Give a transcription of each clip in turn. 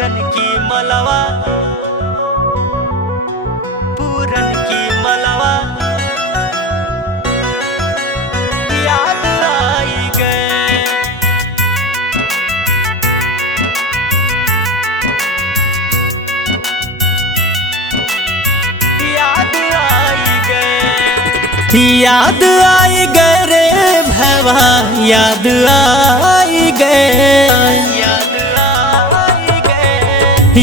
पूरन की मलवा, पूरन की मलवा याद आई गए। याद आई गए, याद आई गए रे भैया, याद आई गए,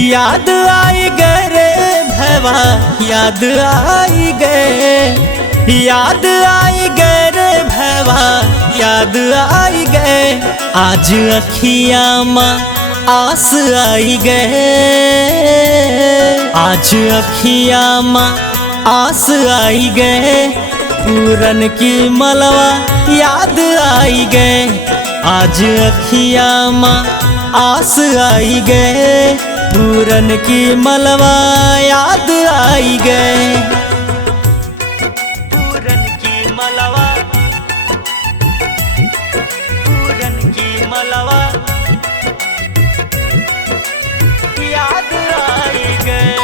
याद आई गए रे भैया, याद आई गए, याद आई गए रे भैया, याद आई गए। आज अखिया माँ आस आई गए, आज अखिया माँ आस आई गए। पूरन की मलवा याद आई गए, आज अखिया माँ आस आई गए। पूरन की मलवा याद आई गए, पूरन की मलवा, पूरन की मलवा याद आई गए।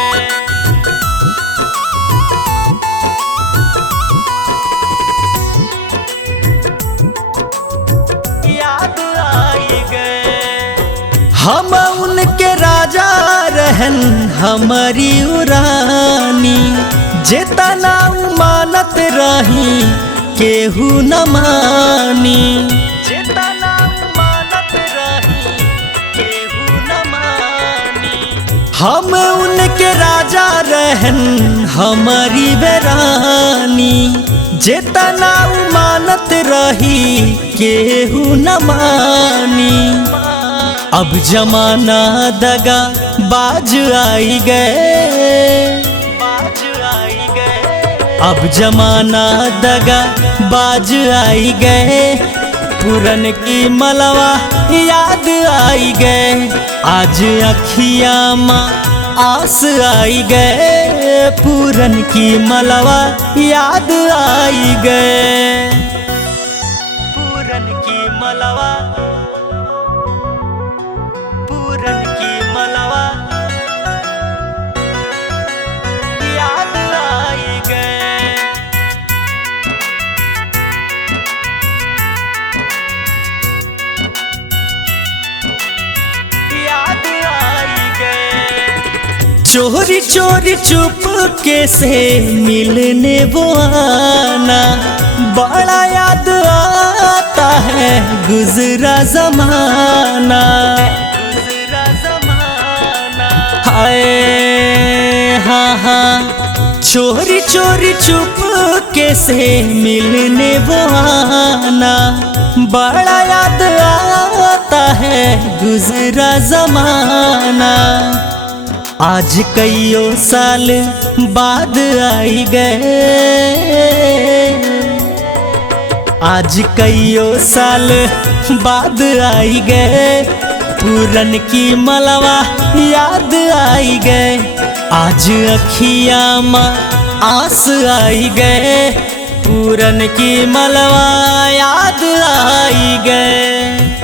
याद आई गए, हम उनके राजा रहन हमारी उरानी, जितना मानत रही केहू न मानी, जितना मानत रही केहू न मानी। हम उनके राजा रहन हमारी बेरानी, जितना मानत रही केहू न मानी। अब जमाना दगा बाज आई गए, बाज आई गए, अब जमाना दगा बाज आई गए। पूरन की मलवा याद आई गए, आज अखिया माँ आस आई गए। पूरन की मलवा याद आई गए, पूरन की मलवा, पूरन की मलवा याद आई गए। याद आई गए, चोरी चोरी चुपके से मिलने वो आना, बड़ा याद आता है गुजरा जमाना। हाय हाँ हाँ, चोरी चोरी चुपके से मिलने वो आना, बड़ा याद आता है गुजरा जमाना। आज कईयों साल बाद आई गए, आज कईयों साल बाद आई गए। पूरन की मलवा याद आई गए, आज अखिया माँ आस आई गए। पूरन की मलवा याद आई गए।